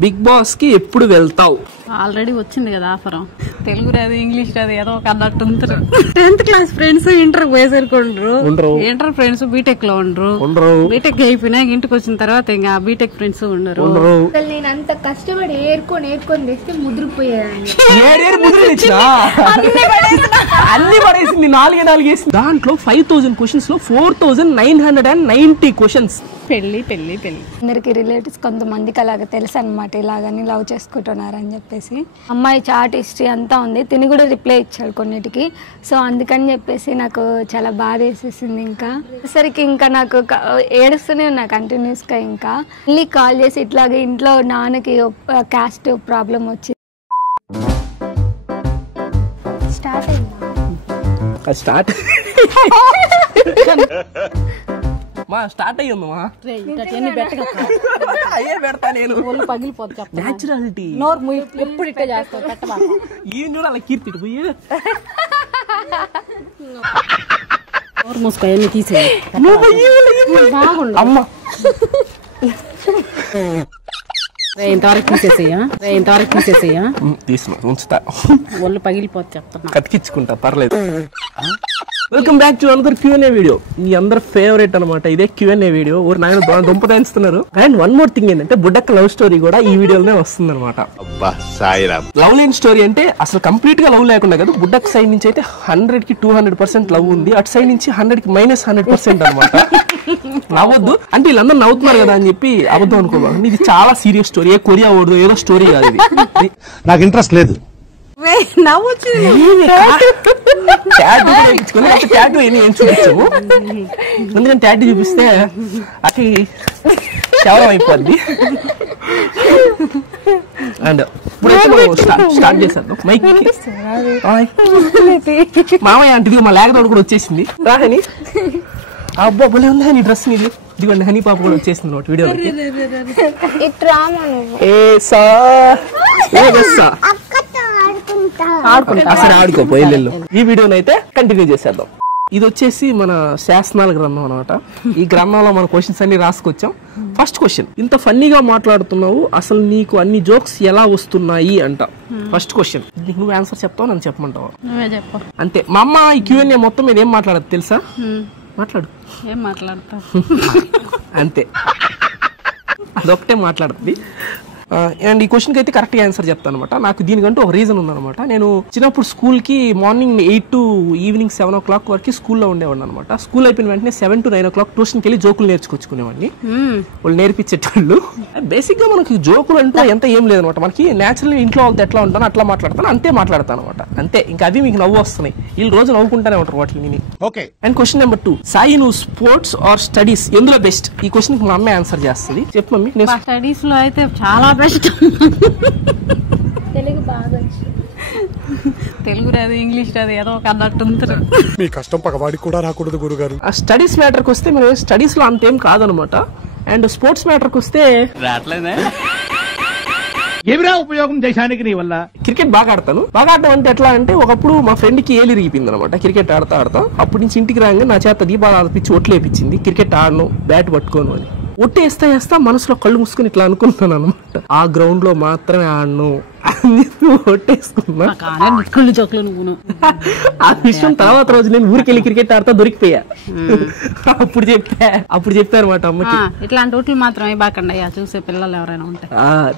Big boss కి ఎప్పుడు వెళ్తావు? ఆల్రెడీ వచ్చింది కదా ఆఫర్. తెలుగు రాదు, ఇంగ్లీష్ రాదు, ఏదో ఒక అన్నట్టు ఉంటారు. 10th క్లాస్ ఫ్రెండ్స్ ఇంటర్ పోయేసరికొండ్రు, ఇంటర్ ఫ్రెండ్స్ బీటెక్ లో ఉండరు, బీటెక్ అయిపోయినాక ఇంటికి వచ్చిన తర్వాత ఇంకా బీటెక్ ఫ్రెండ్స్ ఉండరు. నేను అంత కష్టపడి ఏరుకొని తెస్తే ముద్రపోయాను. అన్ని పడేసింది, 4 వేసింది. దాంట్లో 5000 క్వశ్చన్స్ లో 4990 క్వశ్చన్స్. పెళ్లి పెళ్లి పెళ్లి అందరికి రిలేటివ్స్ కొంతమందికి అలాగ తెలుసు అనమాట, ఇలాగని లవ్ చేసుకుంటున్నారు అని చెప్పేసి. అమ్మాయి చాట్ హిస్టరీ అంతా ఉంది, తిని కూడా రిప్లై ఇచ్చాడు కొన్నిటికి. సో అందుకని చెప్పేసి నాకు చాలా బాధ వేసేసింది. ఇంకా సరికి ఇంకా నాకు ఏడుస్తూనే ఉన్నా కంటిన్యూస్ గా. ఇంకా మళ్ళీ కాల్ చేసి ఇట్లాగే ఇంట్లో నాన్నకి క్యాస్ట్ ప్రాబ్లం వచ్చి స్టార్ట్ స్టార్ట్ అయ్యిందమ్మా. అయ్యే పెడతా నేను. పగిలిపోతా న్యాచురాలిటీ. ఎప్పుడు ఇట్లా చేస్తావు? ఏం చూడాలి కీర్తి పోయి నోరు మూసుకో, అన్ని తీసే బాగుండు. అమ్మ ఇంతవరకు తీసేసేయా తీసుకున్నా ఉంచుతా. ఒళ్ళు పగిలిపోతే చెప్తున్నా, కతికించుకుంటా, పర్లేదు. Welcome back to another Q&A video. మీ అందరు ఫేవరెట్ అనమాట ఇదే Q&A వీడియో. ఊరు నాయన దుంప తెంచుతున్నారు. అండ్ వన్ మోర్ థింగ్ ఏంటంటే బుడ్డక్క లవ్ స్టోరీ కూడా ఈ వీడియోలోనే వస్తుంది అనమాట. లవ్ లేని స్టోరీ అంటే అసలు కంప్లీట్ గా లవ్ లేకుండా కదా. బుడ్డక్క సైడ్ నుంచి అయితే 100కి 200% లవ్ ఉంది, అటు సైడ్ నుంచి 100కి -100% అనమాట. నవ్వద్దు అంటే వీళ్ళందరూ నవ్వుతున్నారు కదా అని చెప్పి అబద్ధం అనుకోవాలి. ఇది చాలా సీరియస్ స్టోరీ. ఏ కొరియా ఓడదు ఏదో స్టోరీ కాదు ఇది. నాకు ఇంట్రెస్ట్ లేదు. ట్యాటూ ఏం చూపించాము, ఎందుకంటే ట్యాటూ చూపిస్తే అతి కేవలం అయిపోద్ది. అండ్ ఇప్పుడైతే స్టార్ట్ చేశాను. మైక్ మామయ్య అంటే మా లేకతోడు కూడా వచ్చేసింది. రాహని అబ్బా భలే ఉంది హనీ డ్రెస్ నీది. ఇదిగోండి హనీ పాప కూడా వచ్చేసింది అనమాట వీడియోకి. అసలు ఆడుకోపోయి ఈ వీడియోని అయితే కంటిన్యూ చేసేద్దాం. ఇది వచ్చేసి మన శాసనాల గ్రంథం అనమాట. ఈ గ్రంథంలో మన క్వశ్చన్స్ అన్ని రాసుకొచ్చాం. ఫస్ట్ క్వశ్చన్, ఇంత ఫన్నీగా మాట్లాడుతున్నావు, అసలు నీకు అన్ని జోక్స్ ఎలా వస్తున్నాయి అంట. ఫస్ట్ క్వశ్చన్, నువ్వు ఆన్సర్ చెప్తావు, నన్ను చెప్పమంటావా? అంతే. మా అమ్మ ఈ Q&A మొత్తం మీద ఏం మాట్లాడదు తెలుసా? మాట్లాడు. ఏం మాట్లాడతా అంతే, అదొకటే మాట్లాడుతుంది. అండ్ ఈ క్వశ్చన్కి అయితే కరెక్ట్ గా ఆన్సర్ చెప్తాను అనమాట. నాకు దీనికంటూ ఒక రీజన్ ఉందన్నమాట. నేను చిన్నప్పుడు స్కూల్ కి మార్నింగ్ 8 to ఈవినింగ్ 7 o'clock వరకు స్కూల్లో ఉండేవాడిని అనమాట. స్కూల్ అయిపోయిన వెంటనే 7 to 9 o'clock ట్యూషన్కి వెళ్ళి జోకులు నేర్చుకొచ్చుకునేవాడిని. వాళ్ళు నేర్పించేటోళ్ళు. బేసిక్ గా మనకి జోకులు అంటే ఎంత ఏం లేదనమాట. మనకి నేచురల్ ఇంట్లో వాళ్ళతో ఎట్లా ఉంటాను అట్లా మాట్లాడతాను, అంతే మాట్లాడతాను అనమాట. అంతే, ఇంకా అవి మీకు నవ్వు వస్తున్నాయి. వీళ్ళు రోజు నవ్వుకుంటానే ఉంటారు వాటిని. Okay. And question number 2, Sai నువ్వు స్పోర్ట్స్ ఆర్ స్టడీస్ ఎందులో బెస్ట్? ఈ క్వశ్చన్ కి మా అమ్మే ఆన్సర్ చేస్తుంది. చెప్పు మమ్మీ. స్టడీస్ లో అయితే చాలా బెస్ట్. తెలుగు బాగా తెలుగు రాదు, ఇంగ్లీష్ రాదు, ఏదో ఒక అన్నట్టు ఉంటారు. మీ కష్టం పగవాడికి కూడా రాకూడదు గురుగారు. ఆ స్టడీస్ మ్యాటర్కి వస్తే మీరు స్టడీస్ లో అంతేం కాదనమాట. అండ్ స్పోర్ట్స్ మ్యాటర్కి వస్తే ఏమిరా ఉపయోగం దేశానికి నీ వల్ల? క్రికెట్ బాగా ఆడతాను. బాగా ఆడటం అంటే ఎట్లా అంటే, ఒకప్పుడు మా ఫ్రెండ్ కి ఏలి రిగిపోయింది అనమాట క్రికెట్ ఆడతా. అప్పటి నుంచి ఇంటికి రాగానే నా చేత దీపాలు ఆడిపించి ఒట్లేపించింది, క్రికెట్ ఆడను, బ్యాట్ పట్టుకోను అని. ఒట్టేస్తా మనసులో కళ్ళు మూసుకుని ఇట్లా అనుకుంటున్నాను అనమాట. ఆ గ్రౌండ్ లో మాత్రమే ఆడను ఒట్టేసుకున్నా. ఆ విషయం తర్వాత రోజు నేను ఊరికెళ్ళి క్రికెట్ ఆడతా దొరికిపోయా. అప్పుడు చెప్పారు అనమాట అమ్మకి, ఇట్లాంటి ఓట్లు మాత్రమే బాకండి చూసే పిల్లలు ఎవరైనా ఉంటాయి.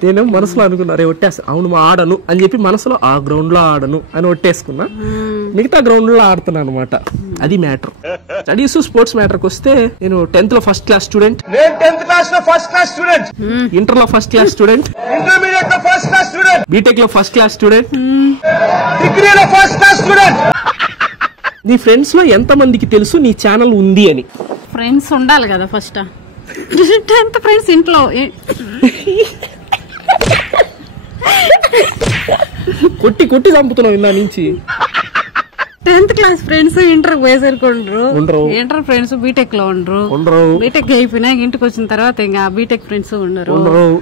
నేను మనసులో అనుకున్నా ఒట్టేస్తా, అవును మా ఆడను అని చెప్పి మనసులో ఆ గ్రౌండ్ లో ఆడను అని ఒట్టేసుకున్నా. మిగతా గ్రౌండ్ లో ఆడుతున్నాను అనమాట. అది మ్యాటర్. స్టడీస్ స్పోర్ట్స్ మ్యాటర్కి వస్తే నేను 10th లో ఫస్ట్ క్లాస్ స్టూడెంట్, ఇంటర్ లో ఫస్ట్ క్లాస్ స్టూడెంట్, ఇంటర్మీడియట్ లో ఫస్ట్ క్లాస్ స్టూడెంట్, బీటెక్ లో ఫస్ట్ క్లాస్ స్టూడెంట్, డిగ్రీలో ఫస్ట్ క్లాస్ స్టూడెంట్. నీ ఫ్రెండ్స్ లో ఎంత మందికి తెలుసు నీ ఛానల్ ఉంది అని? ఫ్రెండ్స్ ఉండాలి కదా ఫస్ట్. 10th ఫ్రెండ్స్ ఇంట్లో కొట్టి చంపుతున్నావు ఇందా నుంచి. 10th క్లాస్ ఫ్రెండ్స్ ఇంటర్ పోయేసరికొండ్రు, ఇంటర్ ఫ్రెండ్స్ బీటెక్ లో ఉండరు, బీటెక్ అయిపోయినాక ఇంటికి వచ్చిన తర్వాత ఇంకా బీటెక్ ఫ్రెండ్స్ ఉండరు.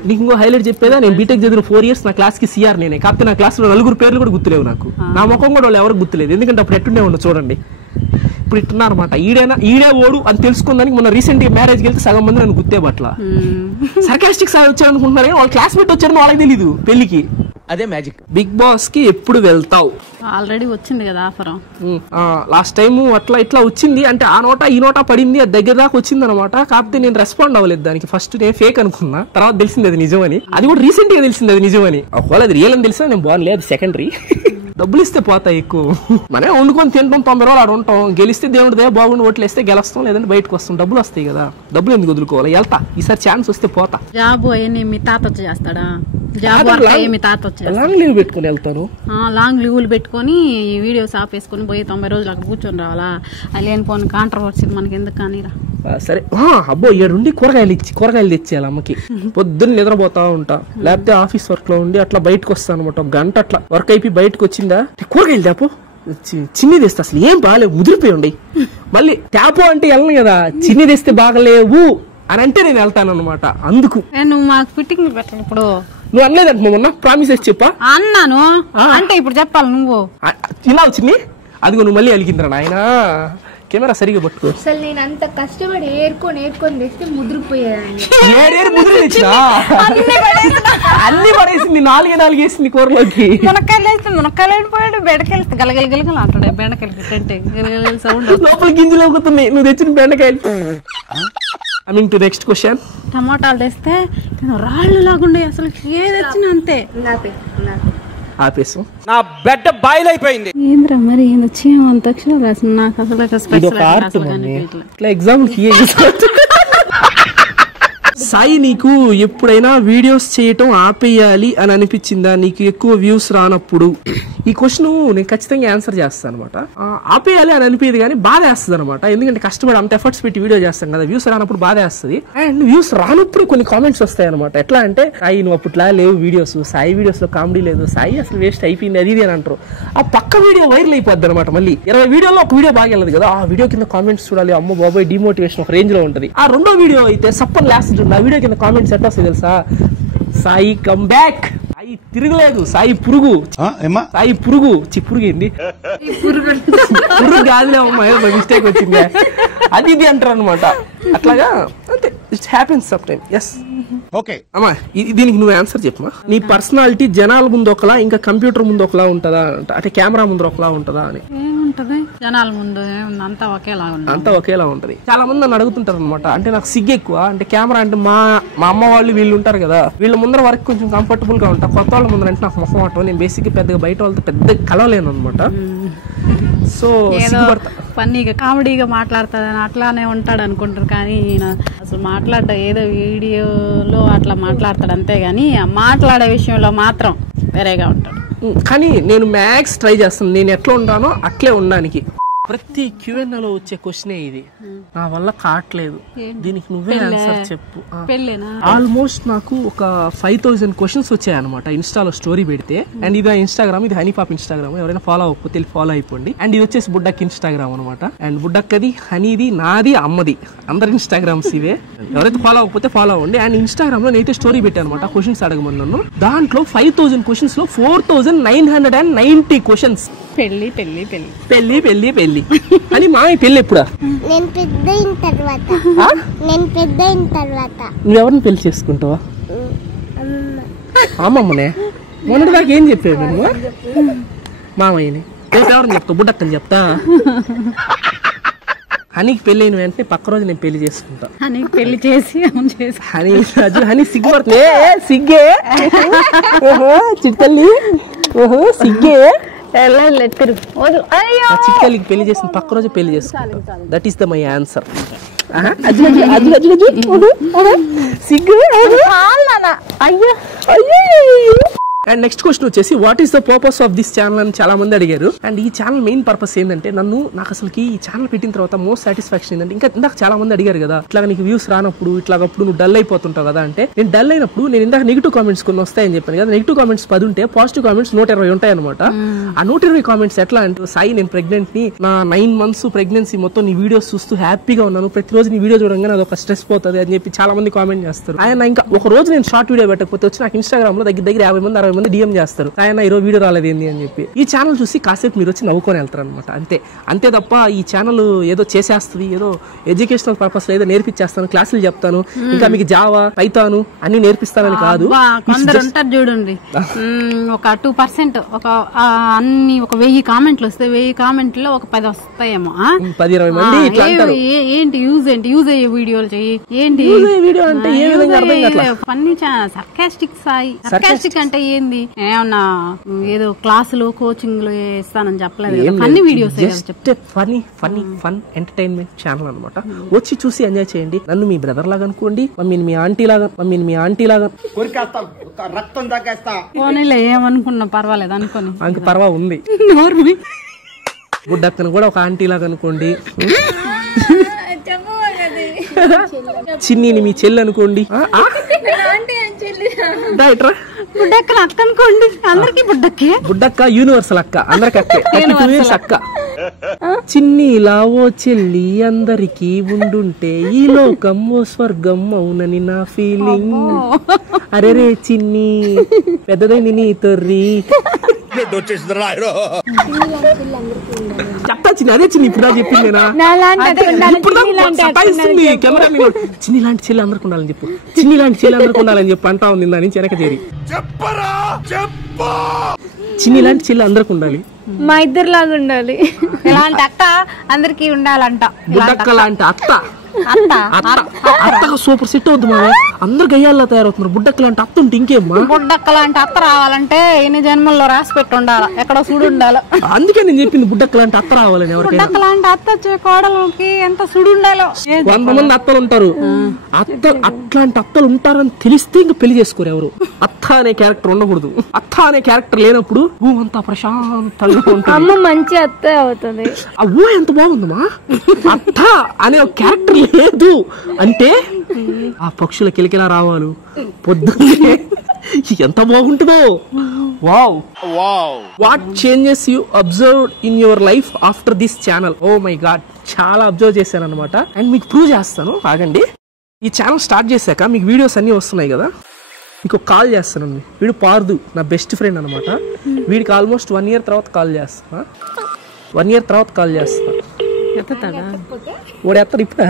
నీకు ఇంకో హైలైట్ చెప్పేదా, నేను బీటెక్ చదివిన 4 years నా క్లాస్ కి సిఆర్ నేనే. కాకపోతే నా క్లాస్ లో 4 పేర్లు కూడా గుర్తులేవు నాకు. నా ముఖం కూడా వాళ్ళు ఎవరికి గుర్తులేదు, ఎందుకంటే అప్పుడు ఎట్టుండే ఉండవు చూడండి. ఇప్పుడు ఇట్టున్నారన్నమాట. ఈడే ఓడు అని తెలుసుకుందానికి మొన్న రీసెంట్ గా మ్యారేజ్కి వెళ్తే సగం మంది నన్ను గుర్తే పట్ల. సర్కాస్టిక్ సాయి వచ్చారు అనుకుంటున్నారు కానీ వాళ్ళ క్లాస్మేట్ వచ్చారని వాళ్ళకి తెలీదు పెళ్లికి. అదే మ్యాజిక్. బిగ్ బాస్ కి ఎప్పుడు వెళ్తావు? ఆల్రెడీ వచ్చింది కదా ఆఫర్. లాస్ట్ టైం అట్లా ఇట్లా వచ్చింది అంటే ఆ నోట ఈ నోట పడింది, అది దగ్గర దాకా వచ్చింది అనమాట. కాకపోతే నేను రెస్పాండ్ అవ్వలేదు దానికి. ఫస్ట్ నేను ఫేక్ అనుకున్నా, తర్వాత తెలిసింది అది నిజమని. అది కూడా రీసెంట్ గా తెలిసింది అది నిజమని. ఒకవేళ అది రియల్ అని తెలిసినా నేను బాగుంది, అది సెకండరీ. డబ్బులు ఇస్తే పోతాయి ఎక్కువ. మనమే వండుకొని తింటాం, 90 రోజులు ఆడ ఉంటాం. గెలిస్తే దేవుడిదే, బాగుండి ఓట్లు వేస్తే గెలుస్తాం, లేదంటే బయటకు వస్తాం. డబ్బులు వస్తాయి కదా, డబ్బులు ఎందుకు వదులుకోవాలి? వెళ్తా, ఈసారి ఛాన్స్ వస్తే పోతా. జాబ్ అయ్యి మీ తాత వచ్చి చేస్తాడా? జాబ్ మీ తాత వచ్చి లాంగ్ లీవ్ పెట్టుకుని వెళ్తాను. లాంగ్ లీవ్లు పెట్టుకొని వీడియోస్ ఆపేసుకొని పోయి 90 రోజులు అక్కడ కూర్చొని రావాలా? అది లేనిపోని కాంట్రవర్సీ మనకి ఎందుకు కానీరా. సరే అబ్బో ఏడుండి కూరగాయలు తెచ్చేయాలి అమ్మకి. పొద్దున్న నిద్రపోతా ఉంటా, లేకపోతే ఆఫీస్ వర్క్ లో ఉండి అట్లా బయటకు వస్తాను అనమాట. ఒక గంట అట్లా వర్క్ అయిపోయి బయటకు వచ్చిందా కూరగాయలు తేపో, చిన్ని తెస్తే అసలు ఏం బాగాలేవు, ముదిరిపోయి ఉండి. మళ్ళీ ట్యాపో అంటే వెళ్ళను కదా, చిన్ని తెస్తే బాగలేవు అని అంటే నేను వెళ్తాను అనమాట. అందుకు నువ్వు మాకు ఫిట్టింగ్ పెట్టాలి. ఇప్పుడు నువ్వు అనలేదంట మొన్న, ప్రామిస్ చేసి చెప్పా అన్నాను అంటే ఇప్పుడు చెప్పాలి నువ్వు. ఇలా వచ్చింది అదిగో, నువ్వు మళ్ళీ అలిగిందిరా నాయన. కెమెరా సరిగా పట్టుకో. అసలు నేను అంత కష్టపడి ఏరుకొని తెస్తే ముదిరిపోయాను. అన్ని పడేసింది, 4 వేసింది కూరలోకి. మునక్కాయలు వేస్తే మునక్కాయలు అయిపోయాడు, బెండకాయలు గలగలగలగలు అంటాడు. బెండకాయలు సౌండ్ లోపల గింజలు అవుతున్నాయి నువ్వు తెచ్చిన బెండకాయలు. Coming to next question. టమాటాలు తెస్తే రాళ్ళు లాగుండే, అసలు ఏది వచ్చినా అంతే. ఆపేసు. నా బెడ్ బాయిల్ అయిపోయింది. ఏంద్రా మరి వచ్చి అంత అక్షరాలు నాకు అసలు ఇట్లా ఎగ్జామ్ సాయి, నీకు ఎప్పుడైనా వీడియోస్ చేయటం ఆపేయాలి అని అనిపించిందా? నీకు ఎక్కువ వ్యూస్ రానప్పుడు? ఈ క్వశ్చన్ నేను ఖచ్చితంగా ఆన్సర్ చేస్తాను అనమాట. ఆపేయాలి అని అనిపించదు కానీ బాధ వేస్తుంది అనమాట. ఎందుకంటే కష్టపడి అంత ఎఫర్ట్స్ పెట్టి వీడియో చేస్తాం కదా, వ్యూస్ రానప్పుడు బాధ వేస్తుంది. అండ్ వ్యూస్ రానప్పుడు కొన్ని కామెంట్స్ వస్తాయి అనమాట. ఎట్లా అంటే సాయి నువ్వు అప్పట్లా లేవు వీడియోస్, సాయి వీడియోస్ లో కామెడీ లేదు, సాయి అసలు వేస్ట్ అయిపోయింది అది ఇది అని అంటారు. ఆ పక్క వీడియో వైరల్ అయిపోద్ది అనమాట. మళ్ళీ 20 వీడియోలో ఒక వీడియో బాగా వెళ్ళదు కదా, ఆ వీడియో కింద కామెంట్స్ చూడాలి, అమ్మో బాబాయ్ డిమోటివేషన్ ఒక రేంజ్ లో ఉంటుంది. ఆ రెండో వీడియో అయితే సప్పన్ లాస్ట్ ఆ వీడియో కింద కామెంట్స్ ఎట్లా వస్తాయి తెలుసా? సాయి కమ్ బ్యాక్, సాయి తిరగలేదు, సాయి పురుగు, సాయి పురుగు పురుగు ఏంది పురుగు కాదులే అమ్మా, మిస్టేక్ వచ్చింది అది ఇది అంటారు అనమాట. అట్లాగా అంతే, it happens some time. Yes okay అమ్మా, దీనికి నువ్వు ఆన్సర్ చెప్పమా. నీ పర్సనాలిటీ జనాల ముందు ఒకలా, ఇంకా కంప్యూటర్ ముందు ఒకలా ఉంటుందా అంటే కెమెరా ముందు ఒకలా ఉంటుందా అని? జనాల ముందు అంతా ఒకేలా ఉంటది. చాలా మంది నన్ను అడుగుతుంటారు అనమాట. అంటే నాకు సిగ్గు ఎక్కువ. అంటే కెమెరా అంటే మా అమ్మ వాళ్ళు వీళ్ళు ఉంటారు కదా, వీళ్ళ ముందర వరకు కొంచెం కంఫర్టబుల్ గా ఉంటా. కొత్త వాళ్ళ ముందర అంటే నాకు మొహం ఆటో, నేను బేసిక్ పెద్దగా బయట వాళ్ళతో పెద్ద కలవలేను అనమాట. సో ఫన్నీగా కామెడీగా మాట్లాడతాడని అట్లానే ఉంటాడు అనుకుంటారు, కానీ అసలు మాట్లాడటం ఏదో వీడియోలో అట్లా మాట్లాడతాడు అంతే, గానీ మాట్లాడే విషయంలో మాత్రం వేరేగా ఉంటాడు. కానీ నేను మ్యాక్స్ ట్రై చేస్తాను, నేను ఎట్లా ఉంటానో అట్లే ఉండడానికి. ప్రతి క్యూఎన్ఏలో వచ్చే క్వశ్చనే ఇది, నా వల్ల కావట్లేదు, దీనికి నువ్వే ఆన్సర్ చెప్పు. ఆల్మోస్ట్ నాకు ఒక 5000 క్వశ్చన్స్ వచ్చాయి అనమాట ఇన్స్టాలో స్టోరీ పెడితే. అండ్ ఇది ఇన్స్టాగ్రామ్, ఇది హనీపాప్ ఇన్స్టాగ్రామ్, ఎవరైనా ఫాలో అవ్వకపోతే ఫాలో అయిపోండి. అండ్ ఇది వచ్చేసి బుడ్డక్ ఇన్స్టాగ్రామ్ అనమాట. అండ్ బుడ్డక్కది, హనీది, నాది, అమ్మది, అందరి ఇన్స్టాగ్రామ్స్ ఇవే. ఎవరైతే ఫాలో అవ్వకపోతే ఫాలో అవ్వండి. అండ్ ఇన్స్టాగ్రామ్ లో నేనైతే స్టోరీ పెట్టాను అనమాట, క్వశ్చన్స్ అడగమని నన్ను. దాంట్లో 5000 క్వశ్చన్స్ లో 4990 క్వశ్చన్స్ పెళ్లి పెళ్లి పెళ్లి పెళ్లి పెళ్లి పెళ్లి అని. మా పెళ్లి ఎప్పుడా? నేను పెద్ద అయిన తర్వాత నువ్వెవరిని పెళ్లి చేసుకుంటావా? అమ్మమ్మనే. మొన్నటిదాకా ఏం చెప్పావు నువ్వు? మామయ్యని. రేపు ఎవరిని చెప్తావు? బుడ్డక్కని చెప్తా. హనీకి పెళ్లి అయిన వెంటనే పక్క రోజు నేను పెళ్లి చేసుకుంటా. హనీకి పెళ్లి చేసి హనీ సిగ్గుపడుతుంది. సిగ్గే చిట్టల్లి, సిగ్గే చిక్కలికి పెళ్లి చేసిన పక్క రోజు పెళ్లి చేసుకుంటా. That is the my answer. సిగ్గు. అండ్ నెక్స్ట్ క్వశ్చన్ వచ్చేసి, what is the purpose of this channel అని చాలా మంది అడిగారు. అండ్ ఈ ఛానల్ మెయిన్ పర్పస్ ఏంటంటే, నాకు అసలు ఈ ఛానల్ పెట్టిన తర్వాత మోస్ట్ సాటిస్ఫాక్షన్ ఏంటంటే, ఇంకా ఇందాక చాలా మంది అడిగారు కదా, ఇట్లా నీకు వ్యూస్ రానప్పుడు ఇట్లాగప్పుడు నువ్వు డల్ అయిపోతుంటావు కదా అంటే, నేను డల్ అయినప్పుడు నేను ఇందాక నెగిటివ్ కామెంట్స్ కొన్ని వస్తాయని చెప్పాను కదా, నెగిటివ్ కామెంట్స్ 10 ఉంటే పాజిటివ్ కామెంట్స్ 120 ఉంటాయి అనమాట. ఆ 120 కామెంట్స్ ఎట్లా అంటే, సాయి నేను ప్రెగ్నెంట్ ని, నా 9 months ప్రెగ్నెన్సీ మొత్తం నీ వీడియోస్ చూస్తూ హ్యాపీగా ఉన్నాను, ప్రతిరోజు నీ వీడియో చూడంగానే అదొక స్ట్రెస్ పోతుంది అని చెప్పి చాలా మంది కామెంట్ చేస్తారు. ఆయన ఇంకా ఒక రోజు నేను షార్ట్ వీడియో పెట్టకపోతే వచ్చి నాకు ఇన్స్టాగ్రామ్ లో దగ్గర 50 మంది 60 20 మంది డిఎం చేస్తారు, ఆయన ఈరోజు వీడియో రాలేదు ఏంది అని చెప్పి. ఈ ఛానల్ చూసి కాసేపు మీరు వచ్చి నవ్వుకొని వెళ్తారు అనమాట. అంతే తప్ప ఈ ఛానల్ ఏదో చేసేస్తుంది, ఏదో ఎడ్యుకేషనల్ పర్పస్ లో ఏదో నేర్పించేస్తాను, క్లాసులు చెప్తాను, ఇంకా మీకు జావా పైథాన్ అన్ని నేర్పిస్తానని కాదు. కొందరు ఉంటారు చూడండి, ఒక 2% అన్ని ఒక 1000 కామెంట్లు వస్తే 1000 కామెంట్లో ఒక 10 వస్తాయేమో, 10-20 మంది ఇట్లా అంటారు. ఏంటి యూజ్ అయ్యే వీడియోలు చెయ్యి, ఏంటి వీడియో అంటే ఏ విధంగా అర్థం కావట్లా. ఫన్నీ సర్కాస్టిక్ సాయి, సర్కాస్టిక్ అంటే ఏంది, ఏమన్నా ఏదో క్లాసులు కోచింగ్లు ఇస్తానని చెప్పలేదు, funny videos fun entertainment channel అనమాట. వచ్చి చూసి ఎంజాయ్ చేయండి. నన్ను మీ బ్రదర్ లాగా అనుకోండి, మమ్మీని మీ ఆంటీ లాగా రక్తం దాకేస్తా. పోనీలే ఏమనుకున్నా పర్వాలేదు అనుకోని, అంక పర్వా ఉంది. బుడ్డక్కను కూడా ఒక ఆంటీ లాగా అనుకోండి, చిన్నిని మీ చెల్లి అనుకోండి, బుడ్డక్కన అక్క అనుకోండి, అందరికి బుడ్డక్క యూనివర్సల్ అక్క, అందరికి అక్క. చిన్ని లావో చెల్లి అందరికి ఉండుంటే ఈ లోకం ఓ స్వర్గం అవునని నా ఫీలింగ్. అరే రే చిన్ని పెద్దదైంది నీ తొర్రి చెప్తా చిన్ని, అదే చిన్ని ఇప్పుడు చెప్పింది కెమెరా. చిన్ని లాంటి చెల్లి అందరికి ఉండాలని చెప్పు, చిన్ని లాంటి చెల్లి అందరికి ఉండాలని చెప్పు అంటా ఉంది దాని నుంచి వెనక చేరి. చిన్ని లాంటి చెల్లి అందరికి ఉండాలి, మా ఇద్దరు లాగా ఉండాలి. ఇలాంటి అక్క అందరికి ఉండాలంట. బుడ్డక్క లాంటి అత్తగా సూపర్ సెట్ అవుద్ది మా, అందరు గయ్యాల్లో తయారవుతున్నారు. బుడ్డక్క లాంటి అత్త ఉంటే ఇంకేమ్మా. బుడ్డక్క లాంటి అత్త రావాలంటే ఎన్ని జన్మల్లో రాసి పెట్టి ఉండాలి, ఎక్కడో చూడు ఉండాలి. అందుకే నేను చెప్పింది బుడ్డక్క లాంటి అత్త రావాలని. బుడ్డక్క లాంటి అత్త వచ్చే కోడలకి ఎంత సుడు ఉండాలో. 100 మంది అత్తలు ఉంటారు, అట్లాంటి అత్తలు ఉంటారని తెలిస్తే ఇంకా పెళ్లి చేసుకోరు ఎవరు. అత్త అనే క్యారెక్టర్ ఉండకూడదు. అత్త అనే క్యారెక్టర్ లేనప్పుడు అంతా ప్రశాంతంగా ఉంటుంది. అమ్మ మంచి అత్త అవుతుంది. అవ్వో ఎంత బాగుందమ్మా. అత్త అనే ఒక క్యారెక్టర్ లేదు అంటే ఆ పక్షుల కిలకిలా రావాలి పొద్దున్నే ఎంత బాగుంటుందో. Wow what changes you observed in your life after this channel. Oh my God, చాలా అబ్జర్వ్ చేశాను అనమాట. అండ్ మీకు ప్రూవ్ చేస్తాను, ఆగండి. ఈ ఛానల్ స్టార్ట్ చేశాక మీకు వీడియోస్ అన్ని వస్తున్నాయి కదా, మీకు కాల్ చేస్తానండి. వీడు పార్దు నా బెస్ట్ ఫ్రెండ్ అనమాట. వీడికి ఆల్మోస్ట్ 1 year తర్వాత కాల్ చేస్తా. 1 year తర్వాత కాల్ చేస్తా. వాడు ఎత్తాడు ఇప్పుడు.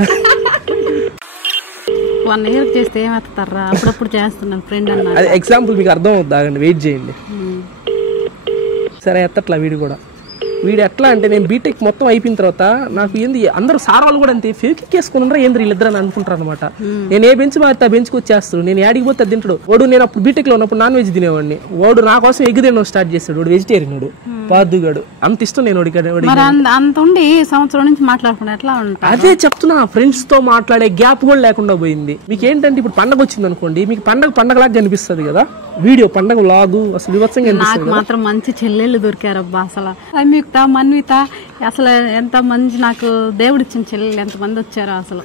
1 year చేస్తే ఏమెత్తారా, అప్పుడప్పుడు చేస్తున్నాను ఫ్రెండ్ అన్న. అది ఎగ్జాంపుల్ మీకు అర్థం అవుద్ది, ఆగండి వెయిట్ చేయండి. సరే ఎత్తట్లా వీడు కూడా. వీడు ఎట్లా అంటే నేను బీటెక్ మొత్తం అయిపోయిన తర్వాత నాకు ఏంది అందరూ సార్ వాళ్ళు కూడా అంతే ఫేక్ వేసుకున్నారా ఏంద్ర వీళ్ళిద్దరు అని అనుకుంటారు అనమాట. నేను ఏ బెంచ్ మారితే ఆ బెంచ్కి వచ్చేస్తాడు, నేను యాడికి పోతే తింటాడు. వాడు నేను అప్పుడు బీటెక్ లో ఉన్నప్పుడు నాన్ వెజ్ తినేవాడిని, వాడు నా కోసం ఎగ్ తినడం స్టార్ట్ చేస్తాడు. వాడు వెజిటేరియన్, వాడు పాదుగాడు. అంత ఇష్టం నేను అంత ఉండి సంవత్సరం నుంచి మాట్లాడుకున్నా ఎట్లా ఉంటా. అదే చెప్తున్నా, ఫ్రెండ్స్ తో మాట్లాడే గ్యాప్ కూడా లేకుండా పోయింది. మీకు ఏంటంటే ఇప్పుడు పండగ వచ్చింది అనుకోండి, మీకు పండగలాగా కనిపిస్తుంది కదా వీడియో, పండగ లాగు అసలు వివత్సంగా కనిపిస్తుంది. నాకు మాత్రం మంచి చెల్లెళ్ళు దొరికారబ్బా. అసలు సంయుక్త, మన్విత, అసలు ఎంత మంచి నాకు దేవుడిచ్చిన చెల్లెళ్ళు ఎంత మంది వచ్చారో అసలు.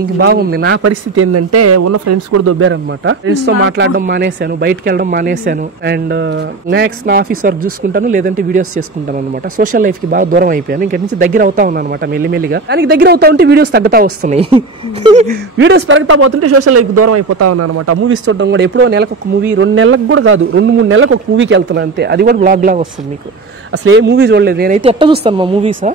ఇంక బాగుంది. నా పరిస్థితి ఏంటంటే ఉన్న ఫ్రెండ్స్ కూడా దొబ్బారనమాట. ఫ్రెండ్స్ తో మాట్లాడడం మానేశాను, బయటకు వెళ్ళడం మానేశాను. అండ్ నెక్స్ట్ నా ఆఫీస్ వర్క్ చూసుకుంటాను, లేదంటే వీడియోస్ చేసుకుంటాను అనమాట. సోషల్ లైఫ్ కి బాగా దూరం అయిపోయాను. ఇంక నుంచి దగ్గర అవుతా ఉన్నాను అనమాట మెల్లిమెల్లిగా. దానికి దగ్గర అవుతా ఉంటే వీడియోస్ తగ్గుతా వస్తున్నాయి. వీడియోస్ పెరుగుతా పోతుంటే సోషల్ లైఫ్ కి దూరం అయిపోతా ఉన్నాను అనమాట. మూవీస్ చూడడం కూడా ఎప్పుడో నెలకు ఒక మూవీ, 2 నెలలకు కూడా కాదు, 2-3 నెలలకు ఒక మూవీకి వెళ్తున్నాను అంతే. అది కూడా బ్లాగ్ లాగా వస్తుంది మీకు. అసలు ఏ మూవీ చూడలేదు నేనైతే. ఎట్లా చూస్తాను మా మూవీసా,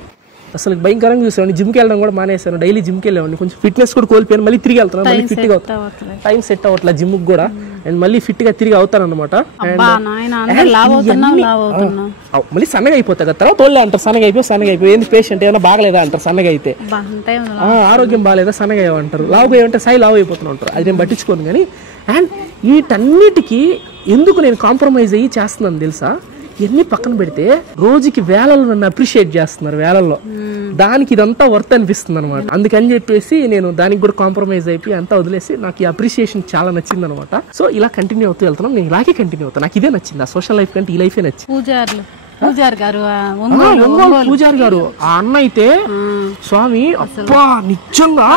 అసలు భయంకరంగా చూసేవాడిని. జిమ్కి వెళ్ళడం కూడా మానేశాను, డైలీ జిమ్కి వెళ్ళేవాడిని. కొంచెం ఫిట్నెస్ కూడా కోల్పోయాను, మళ్ళీ తిరిగి వెళ్తాను, మళ్ళీ ఫిట్ గా అవుతాను. టైం సెట్ అవ్వట్లా జిమ్కి కూడా, అండ్ మళ్ళీ ఫిట్ గా తిరిగి అవుతాను అనమాట. మళ్ళీ సన్నగా అయిపోతా కదా, తర్వాత తోళ్ళే అంటారు సన్నగా అయిపోయి ఏంది పేషెంట్ ఏమైనా బాగలేదా అంటారు. సన్నగా అయితే ఆరోగ్యం బాగాలేదా, సన్నగా అంటారు. లావు ఏమంటే సాయి లావు అయిపోతున్నా అంటారు. అది నేను పట్టించుకోను కానీ. అండ్ వీటన్నిటికీ ఎందుకు నేను కాంప్రమైజ్ అయ్యి చేస్తున్నాను తెలుసా? ఎన్ని పక్కన పెడితే రోజుకి వేలలో నన్ను అప్రిషియేట్ చేస్తున్నారు, వేలల్లో. దానికి ఇదంతా వర్త్ అనిపిస్తుంది అనమాట. అందుకని చెప్పేసి నేను దానికి కూడా కాంప్రమైజ్ అయిపోయి అంతా వదిలేసి నాకు ఈ అప్రిషియేషన్ చాలా నచ్చింది అనమాట. సో ఇలా కంటిన్యూ అవుతూ వెళ్తున్నాం. నేను ఇలాగే కంటిన్యూ అవుతాను. నాకు ఇదే నచ్చింది, ఆ సోషల్ లైఫ్ కంటే ఈ లైఫే నచ్చింది. పూజారి గారు ఆ అన్న అయితే స్వామి అబ్బా నిజంగా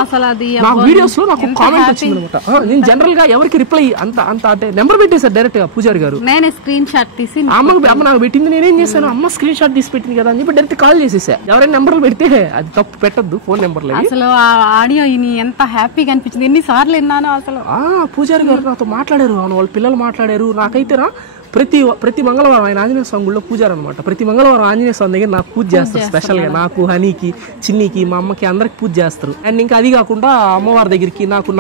నా వీడియోస్ లో నాకు కామెంట్ వచ్చింది అనమాట. నేను జనరల్ గా ఎవరికి రిప్లై అంత అంటే నెంబర్ పెట్టేశారు డైరెక్ట్ గా పూజారి గారు. నేనే స్క్రీన్ షాట్ తీసి అమ్మ నాకు పెట్టింది, నేనేం చేశాను, అమ్మ స్క్రీన్ షాట్ తీసి పెట్టింది కదా అని చెప్పి డైరెక్ట్ కాల్ చేసేసా. ఎవరైనా నెంబర్లు పెడితే అది తప్పు, పెట్టద్దు ఫోన్ నెంబర్లు. అసలు ఆ ఆడియో ఎంత హ్యాపీగా అనిపించింది, ఎన్నిసార్లు విన్నాను అసలు. పూజారి గారు నాతో మాట్లాడారు, వాళ్ళ పిల్లలు మాట్లాడారు. నాకైతే ప్రతి మంగళవారం ఆయన ఆంజనేయ స్వామి గుడిలో పూజారు అనమాట. ప్రతి మంగళవారం ఆంజనేయ స్వామి దగ్గర నాకు పూజ చేస్తారు స్పెషల్ గా. నాకు హనీకి, చిన్నికి, మా అమ్మకి అందరికి పూజ చేస్తారు. అండ్ ఇంకా అది కాకుండా అమ్మవారి దగ్గరికి నాకు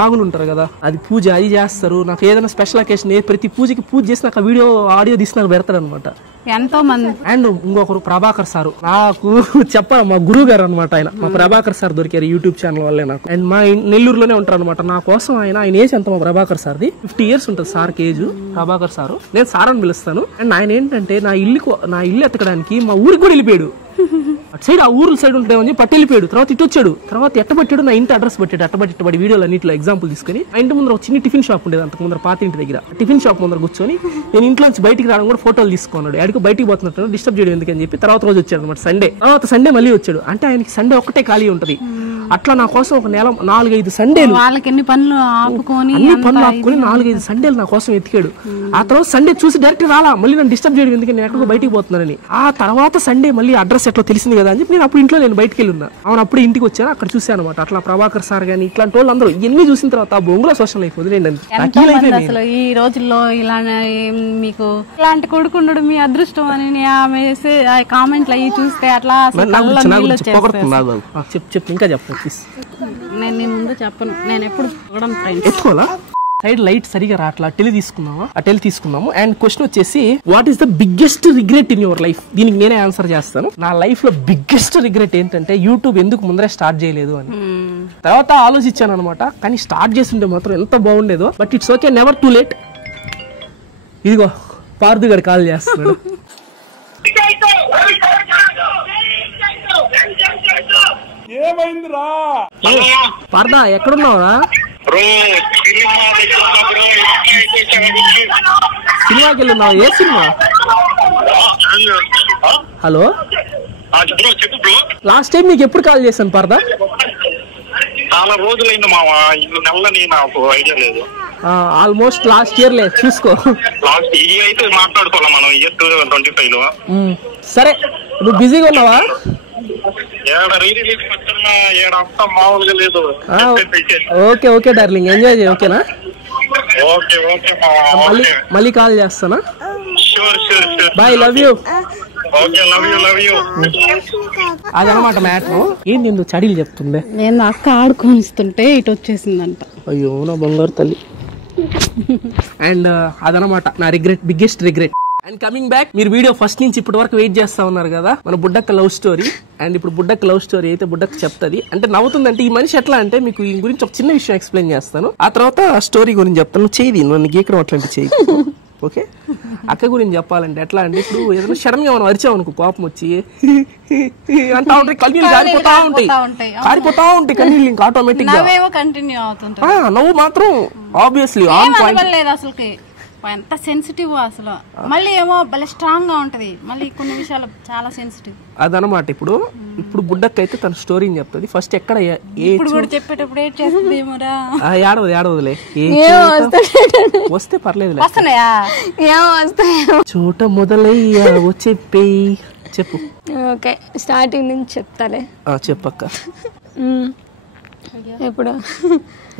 నాగులు ఉంటారు కదా, అది పూజ అది చేస్తారు. నాకు ఏదైనా స్పెషల్ అకేషన్ ప్రతి పూజకి పూజ చేసి నాకు వీడియో ఆడియో తీసి నాకు పెడతారు అనమాట. ఎంతో మంది. అండ్ ఇంకొకరు ప్రభాకర్ సారు, నాకు చెప్పాలి మా గురువు గారు అనమాట. ఆయన మా ప్రభాకర్ సార్ దొరికారు యూట్యూబ్ ఛానల్ వల్లే నాకు. అండ్ మా నెల్లూరులోనే ఉంటారు అనమాట. నా కోసం ఆయన ఏజ్ ఎంత మా ప్రభాకర్ సార్ది 50 years ఉంటుంది సార్ ఏజ్. ప్రభాకర్ సారు, నేను సార్ అని పిలుస్తాను. అండ్ ఆయన ఏంటంటే నా ఇల్లు ఎత్తకడానికి మా ఊరికి కూడా వెళ్ళిపోయాడు. అటు సైడ్ ఆ ఊరు సైడ్ ఉంటాయని పట్టి వెళ్ళిపోయాడు. తర్వాత ఇటు వచ్చాడు. తర్వాత ఎట్టబట్టాడు నా ఇంటి అడ్రస్ పెట్టాడు. అట్టబడి వీడియోలు అన్నింటిలో ఎగ్జాంపుల్ తీసుకుని ఆ ఇంటి ముందర ఒక చిన్న టిఫిన్ షాప్ ఉండేది అంతకు ముందర పాత ఇంటి దగ్గర. టిఫిన్ షాప్ ముందర కూర్చొని నేను ఇంట్లో నుంచి బయటికి రావడం కూడా ఫోటోలు తీసుకున్నాడు. అడిగి బయటికి పోతున్నట్టు డిస్టర్బ్ చేయడం ఎందుకని చెప్పి తర్వాత రోజు వచ్చాడు అనమాట సండే. తర్వాత సండే మళ్ళీ వచ్చాడు. అంటే ఆయనకి సండే ఒక్కటే ఖాళీ ఉంటది. అట్లా నా కోసం ఒక నెల 4-5 సండేలు వాళ్ళకి ఎన్ని పనులు ఆపుకొని 4-5 సండేలు నా కోసం ఎతికాడు. ఆ తర్వాత సండే చూసి డైరెక్ట్ రాలా, మళ్ళీ నన్ను డిస్టర్బ్ చేయడం ఎందుకని నేను ఎక్కడికో బయటికి పోతున్నానని. ఆ తర్వాత సండే మళ్ళీ అడ్రస్ ఎట్లా తెలిసింది కదా అని చెప్పి నేను అప్పుడు ఇంట్లో నేను బయటికి వెళ్ళి ఉన్నా. అవును అప్పుడు ఇంటికి వచ్చాను, అక్కడ చూసాను అనమాట. అట్లా ప్రభాకర్ సార్ గానీ ఇట్లాంటి వాళ్ళు అందరూ ఎన్ని చూసిన తర్వాత ఆ బొంగుల సోషల్ లైఫ్ వదిలేండి. అసలు ఈ రోజుల్లో ఇలా మీకు ఇలాంటి కొడుకుండడు మీ అదృష్టం అని ఆమె కామెంట్లు అయ్యి చూస్తే అట్లా చెప్పు ఇంకా చెప్పు. నేను నీ ముందు చెప్పను, నేను ఎప్పుడు ఎత్తుకోవాలా? సైడ్ లైట్ సరిగా రాట్లా, టెలి తీసుకున్నాము. అండ్ క్వశ్చన్ వచ్చేసి what is the biggest regret in your life? దీనికి నేనే ఆన్సర్ చేస్తాను. నా లైఫ్ లో బిగ్గెస్ట్ రిగ్రెట్ ఏంటంటే యూట్యూబ్ ఎందుకు ముందరే స్టార్ట్ చేయలేదు అని. తర్వాత ఆలోచించాను అనమాట. కానీ స్టార్ట్ చేస్తుంటే మాత్రం ఎంత బాగుండేదో. But it's okay, never too late. ఇదిగో పార్థు గడు కాల్ చేస్తున్నాడు. ఏమైందిరా పార్థా ఎక్కడున్నావురా? సినిమాకి వెళ్ళున్నావు? ఏ సినిమా? హలో, లాస్ట్ టైం నీకు ఎప్పుడు కాల్ చేశాను పార్థా? చాలా రోజులైంది మావా, ఇన్ని నెలని నాకు ఐడియా లేదు. ఆల్మోస్ట్ లాస్ట్ ఇయర్ లే, చూసుకో. లాస్ట్ ఇయర్ అయితే మాట్లాడుకోవాలి మనం, ఇయర్ 2025 లో. సరే, నువ్వు బిజీగా ఉన్నావా? మామూలుగా లేదు. ఓకే ఓకే డార్లింగ్, ఎంజాయ్ చేయి. ఓకేనా? ఓకే ఓకే మళ్ళీ కాల్ చేస్తానా? Bye, love you. అదనమాట మ్యాటర్. ఏంది ఎందుకు చడీలు చెప్తుంది? నేను అక్క ఆడుకొనిస్తుంటే ఇటు వచ్చేసిందంట. అయ్యో నా బంగారు తల్లి. అండ్ అదనమాట నా biggest regret. And coming back, మీరు వీడియో ఫస్ట్ నుంచి ఇప్పటి వరకు వెయిట్ చేస్తా ఉన్నారు కదా మన బుడ్డక్క లవ్ స్టోరీ. అండ్ ఇప్పుడు బుడ్డక్క లవ్ స్టోరీ అయితే బుడ్డక్క చెప్తుంది. అంటే నవ్వుతుందంటే ఈ మనిషి ఎట్లా అంటే మీకు ఈ గురించి ఒక చిన్న విషయం ఎక్స్ప్లెయిన్ చేస్తాను, ఆ తర్వాత స్టోరీ గురించి చెప్తాను. చేయి నన్ను గీకడం అట్లాంటి చేయి. ఓకే, అక్క గురించి చెప్పాలంటే ఎట్లా అంటే ఇప్పుడు ఏదైనా సడన్ గా మనం అరిచామనుకో, కోపం వచ్చి అంటా ఉంటాయి, కన్నీళ్ళు కారిపోతా ఉంటాయి కన్నీళ్ళు ఇంకా ఆటోమేటిక్ గా నవ్వు మాత్రం ఆబ్వియస్లీ ఆన్ పాయింట్. అసలు ఎంత సెన్సిటివ్ అసలు. మళ్ళీ ఏమో భలే స్ట్రాంగ్ గా ఉంటది, మళ్ళీ కొన్ని విషయాలు చాలా సెన్సిటివ్. అదనమాట. ఇప్పుడు బుడ్డక్క అయితే తన స్టోరీని చెప్తుంది. ఫస్ట్ ఎక్కడ చెప్పేటప్పుడు ఏం చేస్తుంది ఏడవదులే, వస్తే పర్లేదు. చోట మొదలయ్యా చెప్పే చెప్పు. ఓకే, స్టార్టింగ్ నుంచి చెప్తాలే. చెప్పక్క. ఎప్పుడు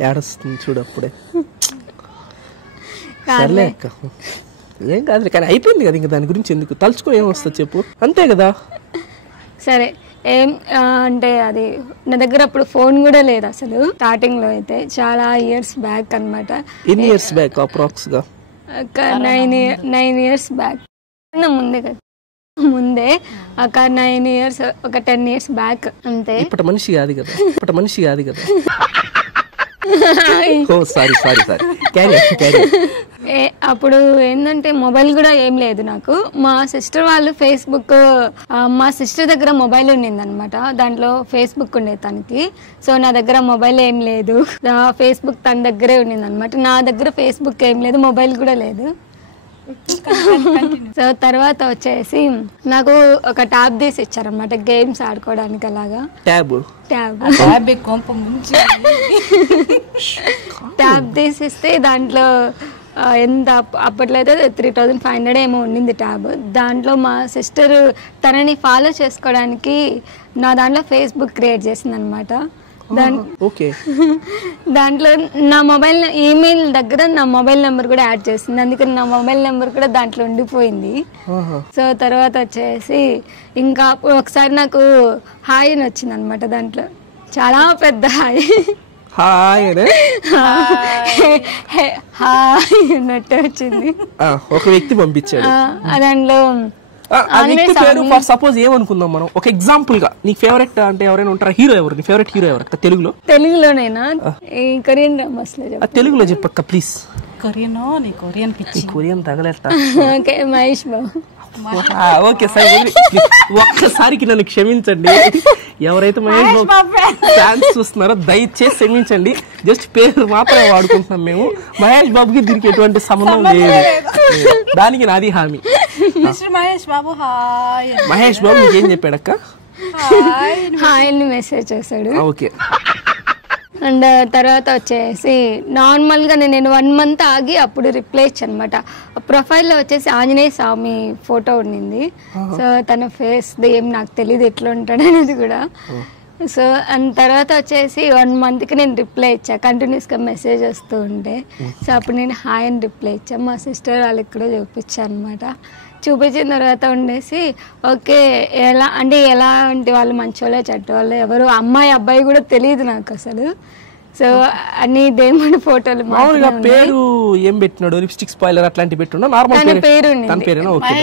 ఏడొస్తుంది చూడు అప్పుడే. సర్లే అక్క, ఏం కాదు కానీ అయిపోయింది కదా, ఇంకా దాని గురించి ఎందుకు తలుచుకుని ఏమొస్తుంది చెప్పు, అంతే కదా. సరే, ఏం అంటే అది నా దగ్గర అప్పుడు ఫోన్ కూడా లేదు అసలు. స్టార్టింగ్ లో అయితే చాలా ఇయర్స్ బ్యాక్ అనమాట. ఎన్ని ఇయర్స్ బ్యాక్ అప్రాక్స్ గా? 9 years బ్యాక్. ముందే కదా, ముందే ఒక 9 years, ఒక 10 years బ్యాక్ అంతే. ఇప్పటి మనిషి కాదు కదా. సారీ అప్పుడు ఏంటంటే మొబైల్ కూడా ఏం లేదు నాకు. మా సిస్టర్ వాళ్ళు ఫేస్బుక్, మా సిస్టర్ దగ్గర మొబైల్ ఉండింది అనమాట. దాంట్లో ఫేస్బుక్ ఉండేది తనకి. సో నా దగ్గర మొబైల్ ఏం లేదు, ఫేస్బుక్ తన దగ్గరే ఉండింది అనమాట. నా దగ్గర ఫేస్బుక్ ఏం లేదు, మొబైల్ కూడా లేదు. సో తర్వాత వచ్చేసి నాకు ఒక ట్యాబ్ తీసి ఇచ్చారనమాట, గేమ్స్ ఆడుకోవడానికి. అలాగా ట్యాబ్ తీసిస్తే దాంట్లో ఎంత అప్పట్లో అయితే 3500 ఏమో ఉండింది ట్యాబ్. దాంట్లో మా సిస్టర్ తనని ఫాలో చేసుకోవడానికి నా దాంట్లో ఫేస్బుక్ క్రియేట్ చేసింది అనమాట. ఓకే. దాంట్లో నా మొబైల్ ఈమెయిల్ దగ్గర నా మొబైల్ నెంబర్ కూడా యాడ్ చేసింది, అందుకని నా మొబైల్ నెంబర్ కూడా దాంట్లో ఉండిపోయింది. సో తర్వాత వచ్చేసి ఇంకా ఒకసారి నాకు హాయ్ అని వచ్చింది అనమాట, దాంట్లో చాలా పెద్ద హాయ్ హాయ్ అన్నట్టు వచ్చింది. ఒక వ్యక్తి పంపించాడు. దాంట్లో ఆ వ్యక్తి పేరు ఫర్ సపోజ్ ఏమనుకుందాం మనం, ఒక ఎగ్జాంపుల్ గా నీ ఫేవరెట్ అంటే ఎవరైనా ఉంటారా? హీరో ఎవరు? నీ ఫేవరెట్ హీరో ఎవరు తెలుగులోనైనా? కొరియన్ డ్రామాస్ లో తెలుగులో చెప్పక్క ప్లీజ్. కొరియన్ తగలేస్తా. Okay, Mahesh Babu. Okay sir, ఒక్కసారికి నన్ను క్షమించండి. ఎవరైతే మహేష్ బాబు ఫ్యాన్స్ చూస్తున్నారో దయచేసి క్షమించండి. జస్ట్ పేరు మాత్రమే వాడుకుంటున్నాం మేము. మహేష్ బాబుకి దీనికి ఎటువంటి సంబంధం లేదు, దానికి నాది హామీ. మహేష్ బాబు హాయ్. మహేష్ బాబు నీకేం చెప్పాడక్క? హాయ్ అని మెసేజ్ చేశాడు. ఓకే. అండ్ తర్వాత వచ్చేసి నార్మల్గా నేను 1 month ఆగి అప్పుడు రిప్లై ఇచ్చాను అనమాట. ప్రొఫైల్లో వచ్చేసి ఆంజనేయ స్వామి ఫోటో ఉండింది. సో తన ఫేస్ ఏం నాకు తెలియదు ఎట్లా ఉంటాడు అనేది కూడా. సో అండ్ తర్వాత వచ్చేసి 1 monthకి నేను రిప్లై ఇచ్చా, కంటిన్యూస్గా మెసేజ్ వస్తూ ఉంటే. సో అప్పుడు నేను హాయ్ అని రిప్లై ఇచ్చాను. మా సిస్టర్ వాళ్ళకి కూడా చూపించాను అనమాట. చూపించిన తర్వాత ఉండేసి ఓకే ఎలాంటి వాళ్ళు, మంచోళ్ళే చెడ్డవాళ్ళు, ఎవరు అమ్మాయి అబ్బాయి కూడా తెలియదు నాకు అసలు. సో అన్ని దేవుడి ఫోటోలు. మామూలుగా పేరు ఏం పెట్టినాడు? లిప్స్టిక్ స్పాయిలర్ అట్లాంటి పెట్టున్నా? నార్మల్ పేరు తన పేరేనా? ఓకే.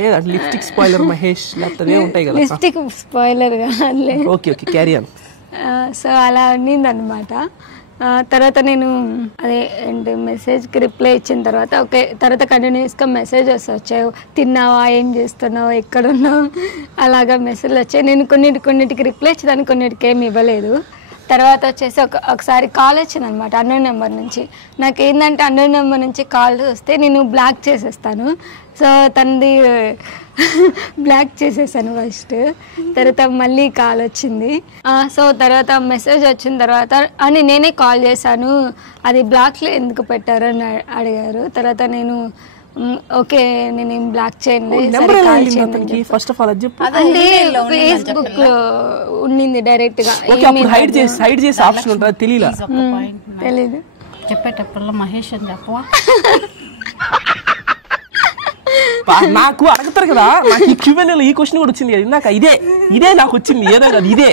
లేదా లిప్స్టిక్ స్పాయిలర్ మహేష్ లేకపోతే ఉంటాయి కదా, లిప్స్టిక్ స్పాయిలర్ కాదులే. Okay okay, carry on. So అలా ఉన్నింది అనమాట. తర్వాత నేను అదే ఏంటి మెసేజ్కి రిప్లై ఇచ్చిన తర్వాత ఓకే, తర్వాత కంటిన్యూస్గా మెసేజెస్ వచ్చాయి. తిన్నావా, ఏం చేస్తున్నావు, ఎక్కడున్నావు, అలాగా మెసేజ్లు వచ్చాయి. నేను కొన్నిటికి రిప్లై ఇచ్చేదాన్ని, కొన్నిటికి ఏమి ఇవ్వలేదు. తర్వాత వచ్చేసి ఒకసారి కాల్ వచ్చింది అనమాట అన్నోన్ నెంబర్ నుంచి. నాకు ఏంటంటే అన్నోన్ నెంబర్ నుంచి కాల్ వస్తే నేను బ్లాక్ చేసేస్తాను. సో తనది బ్లాక్ చేసేసాను ఫస్ట్. తర్వాత మళ్ళీ కాల్ వచ్చింది. సో తర్వాత మెసేజ్ వచ్చిన తర్వాత అని నేనే కాల్ చేశాను, అది బ్లాక్లో ఎందుకు పెట్టారు అని అడిగారు. తర్వాత నేను ఓకే నేనేం బ్లాక్ చేయండి, ఫస్ట్ ఆఫ్ ఆల్ అంటే ఫేస్బుక్ లో ఉండింది డైరెక్ట్ గా. హైడ్ చేసే ఆప్షన్ ఉంటుంది, తెలీదు. చెప్పేటప్పుడు మహేష్ అని చెప్పవా? నాకు అడుగుతారు కదా, నాకు ఈ Q&A ఈ క్వశ్చన్ కూడా వచ్చింది కదా ఇందాక. ఇదే నాకు వచ్చింది, ఏదో కాదు ఇదే.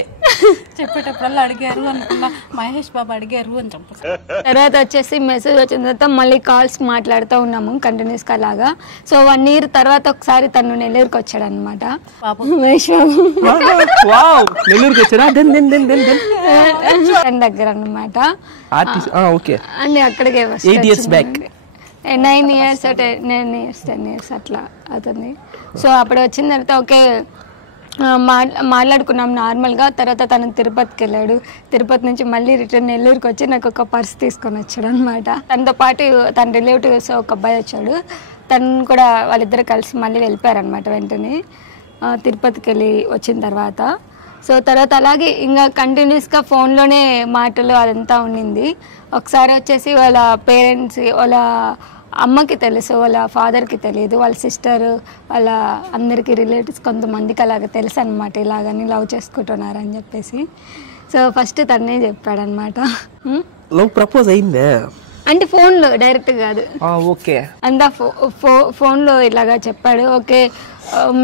చెప్పేటప్పుడల్లా అడిగారు అనుకున్నా, మహేష్ బాబు అడిగారు అని చెప్పారు. తర్వాత వచ్చేసి మెసేజ్ వచ్చిన తర్వాత మళ్ళీ కాల్స్ మాట్లాడుతూ ఉన్నాము కంటిన్యూస్ గా లాగా. సో 1 year తర్వాత ఒకసారి తను నెల్లూరుకి వచ్చాడు అనమాట. మహేష్ బాబు నెల్లూరుకి వచ్చాడా? దగ్గర అనమాట. అండ్ అక్కడికే 8 years బ్యాక్, 9 years 10 years అట్లా అవుతుంది. సో అప్పుడు వచ్చిన తర్వాత ఓకే మాట్లాడుకున్నాం నార్మల్గా. తర్వాత తను తిరుపతికి వెళ్ళాడు. తిరుపతి నుంచి మళ్ళీ రిటర్న్ నెల్లూరుకి వచ్చి నాకు ఒక పర్స్ తీసుకొని వచ్చాడు అనమాట. తనతో పాటు తన రిలేటివ్స్ ఒక అబ్బాయి వచ్చాడు. తను కూడా వాళ్ళిద్దరు కలిసి మళ్ళీ వెళ్ళిపోయారనమాట వెంటనే తిరుపతికి వెళ్ళి వచ్చిన తర్వాత. సో తర్వాత అలాగే ఇంకా కంటిన్యూస్గా ఫోన్లోనే మాటలు అదంతా ఉండింది. ఒకసారి వచ్చేసి వాళ్ళ పేరెంట్స్, వాళ్ళ అమ్మకి తెలుసు, వాళ్ళ ఫాదర్కి తెలియదు, వాళ్ళ సిస్టర్, వాళ్ళ అందరికీ రిలేటివ్స్ కొంతమందికి అలాగ తెలుసు అనమాట, ఇలాగని లవ్ చేసుకుంటున్నారని చెప్పేసి. సో ఫస్ట్ తన్నే చెప్పాడనమాట. లవ్ ప్రపోజ్ అయిందే అంటే ఫోన్లో డైరెక్ట్ కాదు, ఓకే అంతా ఫోన్లో ఇలాగా చెప్పాడు. ఓకే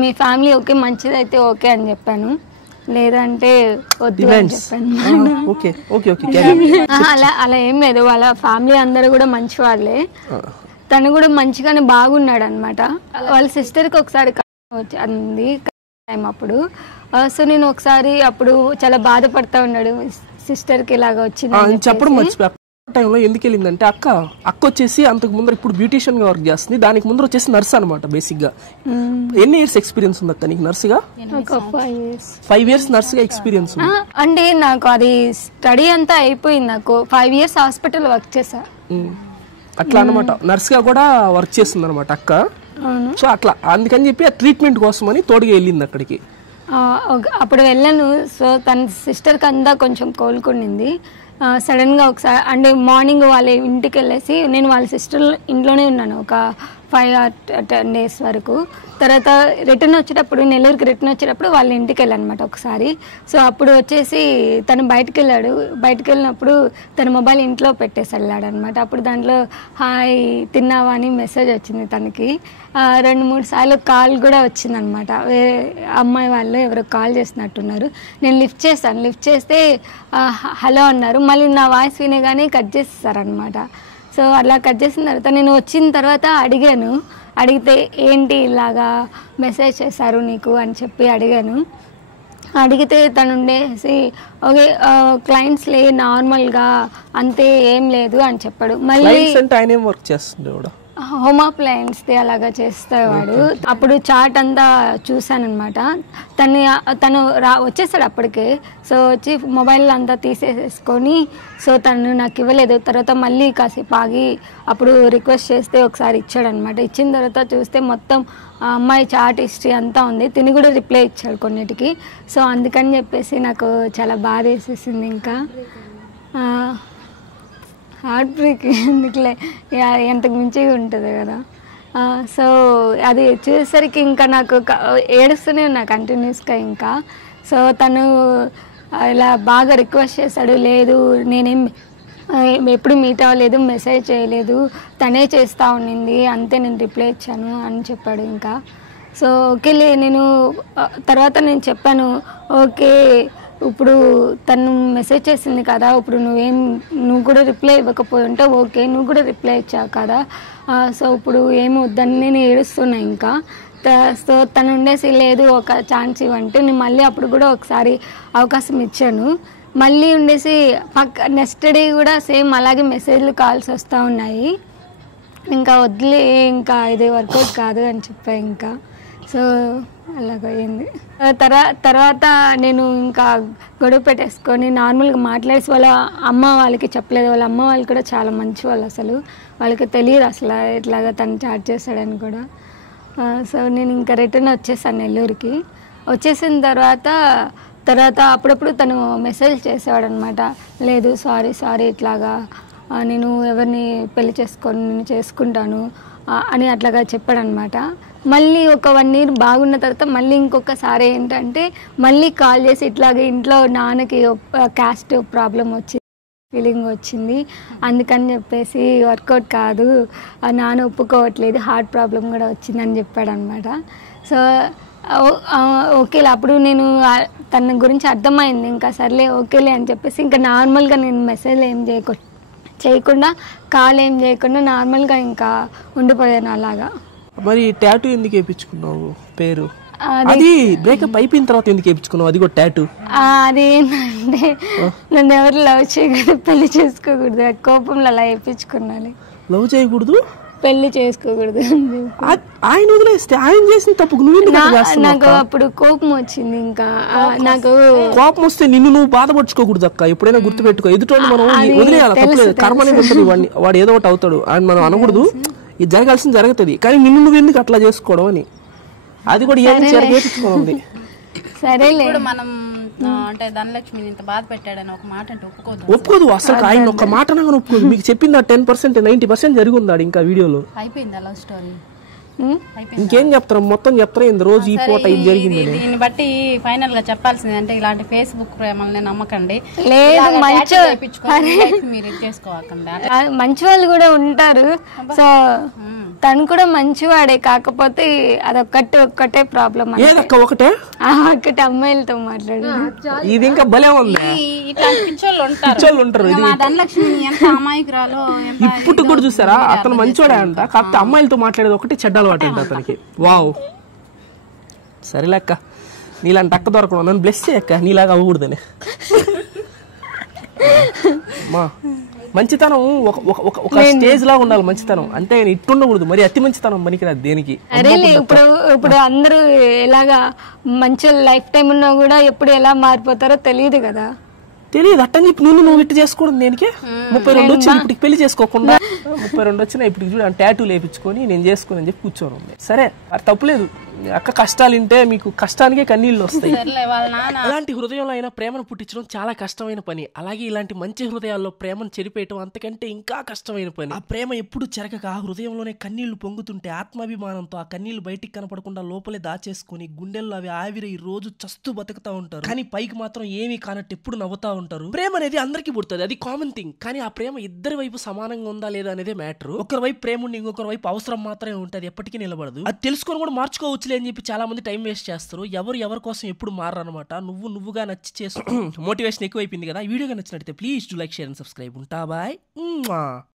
మీ ఫ్యామిలీ ఓకే మంచిదైతే ఓకే అని చెప్పాను, లేదంటే వద్దు అని చెప్పాను. అలా ఏం లేదు, వాళ్ళ ఫ్యామిలీ అందరూ కూడా మంచి వాళ్ళే. తను కూడా మంచిగానే బాగున్నాడు అనమాట. వాళ్ళ సిస్టర్కి ఒకసారి అంది టైం అప్పుడు. సో నేను ఒకసారి అప్పుడు చాలా బాధపడతా ఉన్నాడు, సిస్టర్కి ఇలాగ వచ్చింది చెప్పడం మర్చిపోయా. టైంలో ఎందుకు వెళ్ళిందంటే అక్క వచ్చేసి అంతకు ముందర ఇప్పుడు బ్యూటిషియన్ గా వర్క్ చేస్తుంది, దానికి ముందర వచ్చేసి నర్స్ అనమాట బేసిక్ గా. ఎన్ని ఇయర్స్ ఎక్స్పీరియన్స్ ఉంది అక్క నీకు నర్సుగా? 5 years నర్సుగా ఎక్స్పీరియన్స్ ఉంది. అంటే నాకు అది స్టడీ అంతా అయిపోయింది, నాకు 5 years హాస్పిటల్ వర్క్ చేసా అట్లా అనమాట. నర్స్ గా కూడా వర్క్ చేస్తుంది అనమాట అక్క. సో అట్లా అందుకని చెప్పి ఆ ట్రీట్మెంట్ కోసం అని తోడుగా వెళ్ళింది అక్కడికి. అప్పుడు వెళ్ళాను. సో తన సిస్టర్కి అంతా కొంచెం కోలుకుండింది. సడన్గా ఒకసారి అంటే మార్నింగ్ వాళ్ళ ఇంటికి వెళ్ళేసి నేను వాళ్ళ సిస్టర్ ఇంట్లోనే ఉన్నాను, ఒక 5 or 10 days వరకు. తర్వాత రిటర్న్ వచ్చేటప్పుడు నెల్లూరుకి రిటర్న్ వచ్చేటప్పుడు వాళ్ళ ఇంటికి వెళ్ళానమాట ఒకసారి. సో అప్పుడు వచ్చేసి తను బయటకు వెళ్ళినప్పుడు తన మొబైల్ ఇంట్లో పెట్టేసి వెళ్ళాడు అనమాట. అప్పుడు దాంట్లో హాయ్ తిన్నావా అని మెసేజ్ వచ్చింది తనకి. 2-3 సార్లు కాల్ కూడా వచ్చిందనమాట. వేరే అమ్మాయి వాళ్ళు ఎవరో కాల్ చేసినట్టున్నారు. నేను లిఫ్ట్ చేస్తే హలో అన్నారు. మళ్ళీ నా వాయిస్ వినగానే కట్ చేసేసారనమాట. సో అలా కట్ చేసిన తర్వాత నేను వచ్చిన తర్వాత అడిగితే ఏంటి ఇలాగా మెసేజ్ చేశారు నీకు అని చెప్పి అడిగితే తను ఉండేసి ఓకే క్లయింట్స్ నార్మల్గా అంతే ఏం లేదు అని చెప్పాడు. మళ్ళీ హోమ్ అప్లయన్స్ది అలాగా చేసేవాడు. అప్పుడు చాట్ అంతా చూశానమాట. తను వచ్చేసాడు అప్పటికే. సో వచ్చి మొబైల్ అంతా తీసేసుకొని సో తను నాకు ఇవ్వలేదు. తర్వాత మళ్ళీ కాసేపు ఆగి అప్పుడు రిక్వెస్ట్ చేస్తే ఒకసారి ఇచ్చాడనమాట. ఇచ్చిన తర్వాత చూస్తే మొత్తం అమ్మాయి చాట్ హిస్టరీ అంతా ఉంది. తిని కూడా రిప్లై ఇచ్చాడు కొన్నిటికి. సో అందుకని చెప్పేసి నాకు చాలా బాధ వేసేసింది. ఇంకా హార్ట్ బ్రేక్ ఎందుకులే, ఎంతకు మించి ఉంటుంది కదా. సో అది చూసేసరికి ఇంకా నాకు ఏడుస్తూనే ఉన్నా కంటిన్యూస్గా ఇంకా. సో తను ఇలా బాగా రిక్వెస్ట్ చేశాడు, లేదు నేనేం ఎప్పుడు మీట్ అవ్వలేదు, మెసేజ్ చేయలేదు, తనే చేస్తూ ఉండింది, అంతే నేను రిప్లై ఇచ్చాను అని చెప్పాడు ఇంకా. సో ఓకేలే నేను తర్వాత నేను చెప్పాను ఓకే ఇప్పుడు తను మెసేజ్ చేసింది కదా, ఇప్పుడు నువ్వు కూడా రిప్లై ఇవ్వకపోయి ఉంటే ఓకే, నువ్వు కూడా రిప్లై ఇచ్చావు కదా, సో ఇప్పుడు ఏమి వద్దని నేను ఏడుస్తున్నా ఇంకా. సో తను ఉండేసి లేదు ఒక ఛాన్స్ ఇవ్వంటే నేను మళ్ళీ అప్పుడు కూడా ఒకసారి అవకాశం ఇచ్చాను. మళ్ళీ ఉండేసి నెక్స్ట్ డే కూడా సేమ్ అలాగే మెసేజ్లు కాల్స్ వస్తూ ఉన్నాయి. ఇంకా వదిలే ఇంకా ఇది వర్కౌట్ కాదు అని చెప్పా ఇంకా. సో అలాగయింది. తర్వాత నేను ఇంకా గొడవ పెట్టేసుకొని నార్మల్గా మాట్లాడేసి వాళ్ళ అమ్మ వాళ్ళకి చెప్పలేదు. వాళ్ళ అమ్మ వాళ్ళు కూడా చాలా మంచి వాళ్ళు, అసలు వాళ్ళకి తెలియదు అసలు ఇట్లాగా తను చాట్ చేశాడని కూడా. సో నేను ఇంకా రిటర్న్ వచ్చేసాను నెల్లూరుకి. వచ్చేసిన తర్వాత అప్పుడప్పుడు తను మెసేజ్ చేసేవాడు అనమాట, లేదు సారీ ఇట్లాగా నేను ఎవరిని పెళ్లి నేను చేసుకుంటాను అని అట్లాగా చెప్పాడనమాట. మళ్ళీ ఒక 1 year బాగున్న తర్వాత మళ్ళీ ఇంకొకసారి ఏంటంటే మళ్ళీ కాల్ చేసి ఇట్లాగే ఇంట్లో నాన్నకి క్యాస్ట్ ప్రాబ్లం ఫీలింగ్ వచ్చింది, అందుకని చెప్పేసి వర్కౌట్ కాదు, నాన్న ఒప్పుకోవట్లేదు, హార్ట్ ప్రాబ్లం కూడా వచ్చిందని చెప్పాడనమాట. సో ఓకేలే అప్పుడు నేను తన గురించి అర్థమైంది. ఇంకా సర్లే ఓకేలే అని చెప్పేసి ఇంకా నార్మల్గా నేను మెసేజ్లు ఏం చేయకుండా కాల్ ఏం చేయకుండా నార్మల్గా ఇంకా ఉండిపోయాను అలాగా. మరి టాటూ ఎందుకు వేయించుకున్నావు పేరు? అది బ్రేకప్ అయిపోయిన తర్వాత ఎందుకు వేయించుకున్నావు? అది కూడా టాటూ. అది ఏంటంటే నన్ను ఎవరు లవ్ చేయకూడదు, పెళ్లి చేసుకోకూడదు, కోపంలో అలా వేయించుకున్నాను. లవ్ చేయకూడదు, పెళ్లి చేసుకోకూడదు. ఆయన వదిలేస్తే ఆయన చేసిన తప్పుకు నాకు అప్పుడు కోపం వచ్చింది. ఇంకా నాకు కోపం వస్తే నిన్ను నువ్వు బాధపరచుకోకూడదు అక్క, ఎప్పుడైనా గుర్తుపెట్టుకో. ఎదుటోళ్ళు మనం వదిలేయాలి, తప్పలేదు, కర్మ అనేది ఉంటుంది, వాడు ఏదో ఒకటి అవుతాడు అని మనం అనకూడదు. ఇది జరగాల్సింది జరుగుతుంది, కానీ నిన్ను నువ్వు ఎందుకు అట్లా చేసుకోవడం అని అది కూడా చేయించుకోవాలి. సరేలే మనం అంటే ధనలక్ష్మిని ఇంత బాధ పెట్టాడని ఒక మాట అంటే ఒప్పుకోదు అసలు. ఆయన ఒక మాట ఒప్పుకోదు. మీకు చెప్పింది 10% 90% జరిగి ఉందాడు ఇంకా వీడియోలో. అయిపోయింది లవ్ స్టోరీ. ఇంకేం చెప్తారు, మొత్తం చెప్తారా ఇంత రోజు ఈ పూట ఇది జరిగింది. దీన్ని బట్టి ఫైనల్ గా చెప్పాల్సింది అంటే ఇలాంటి ఫేస్బుక్ ప్రేమల్ని నమ్మకండి. లేదు మీరు చేసుకోకండి. మంచి వాళ్ళు కూడా ఉంటారు. సో తను కూడా మంచివాడే, కాకపోతే ఒక్కటే ప్రాబ్లం. ఒకటే అమ్మాయిలతో మాట్లాడు, ఇది ఇంకా భలే ఉంది. ఇప్పుడు కూడా చూసారా, అతను మంచివాడే అంట, కాకపోతే అమ్మాయిలతో మాట్లాడేది ఒకటి చెడ్డ అలవాటు అంట అతనికి. వావ్, సరేలే అక్క, నీలాంటి అక్క దొరకడం నన్ను బ్లెస్ చేయక్క, నీలాగా అవ్వకూడదని. మంచితనం ఒక స్టేజ్ లాగా ఉండాలి మంచితనం, అంటే ఇట్టుండకూడదు, మరి అతి మంచితనం పనికిరాదు దేనికి. ఇప్పుడు అందరూ ఎలాగా మంచి లైఫ్ టైం ఉన్నా కూడా ఎప్పుడు ఎలా మారిపోతారో తెలియదు కదా. తెలియదు అట్టని చెప్పి నువ్వు ఇట్టు చేసుకోవడం దేనికి? 32 వచ్చింది ఇప్పుడు పెళ్లి చేసుకోకుండా, 32 వచ్చినా ఇప్పుడు చూడ టాటూ లేపించుకొని నేను చేసుకోని అని చెప్పి కూర్చోను. సరే అది తప్పులేదు, అక్క కష్టాలు వింటే మీకు కష్టానికే కన్నీళ్ళు వస్తాయి. సర్లే వాళ్ళ నాన్న అలాంటి హృదయంలో అయినా ప్రేమను పుట్టించడం చాలా కష్టమైన పని. అలాగే ఇలాంటి మంచి హృదయాల్లో ప్రేమను చెరిపేయటం అంతకంటే ఇంకా కష్టమైన పని. ఆ ప్రేమ ఎప్పుడు చెరగక ఆ హృదయంలోనే కన్నీళ్లు పొంగుతుంటే ఆత్మాభిమానంతో ఆ కన్నీళ్లు బయటికి కనపడకుండా లోపలే దాచేసుకుని గుండెల్లో అవి ఆవిరి రోజు చస్తూ బతుకుతా ఉంటారు. కానీ పైకి మాత్రం ఏమీ కానట్టు ఎప్పుడు నవ్వుతా ఉంటారు. ప్రేమ అనేది అందరికీ పుడుతుంది, అది కామన్ థింగ్. కానీ ఆ ప్రేమ ఇద్దరి వైపు సమానంగా ఉందా లేదా అనేదే మ్యాటర్. ఒకరి వైపు ప్రేమ ఉండి ఇంకొకరి వైపు అవసరం మాత్రమే ఉంటుంది, ఎప్పటికీ నిలబడదు. అది తెలుసుకొని కూడా మార్చుకోవచ్చులే అని చెప్పి చాలా మంది టైం వేస్ట్ చేస్తారు. ఎవరి కోసం ఎప్పుడు మారనమాట. నువ్వుగా నచ్చి చేసుకో. మోటివేషన్ ఎక్కువైపోయింది కదా. ఈ వీడియోగా నచ్చినట్లయితే please do like, share and subscribe. ఉంటా బాయ్.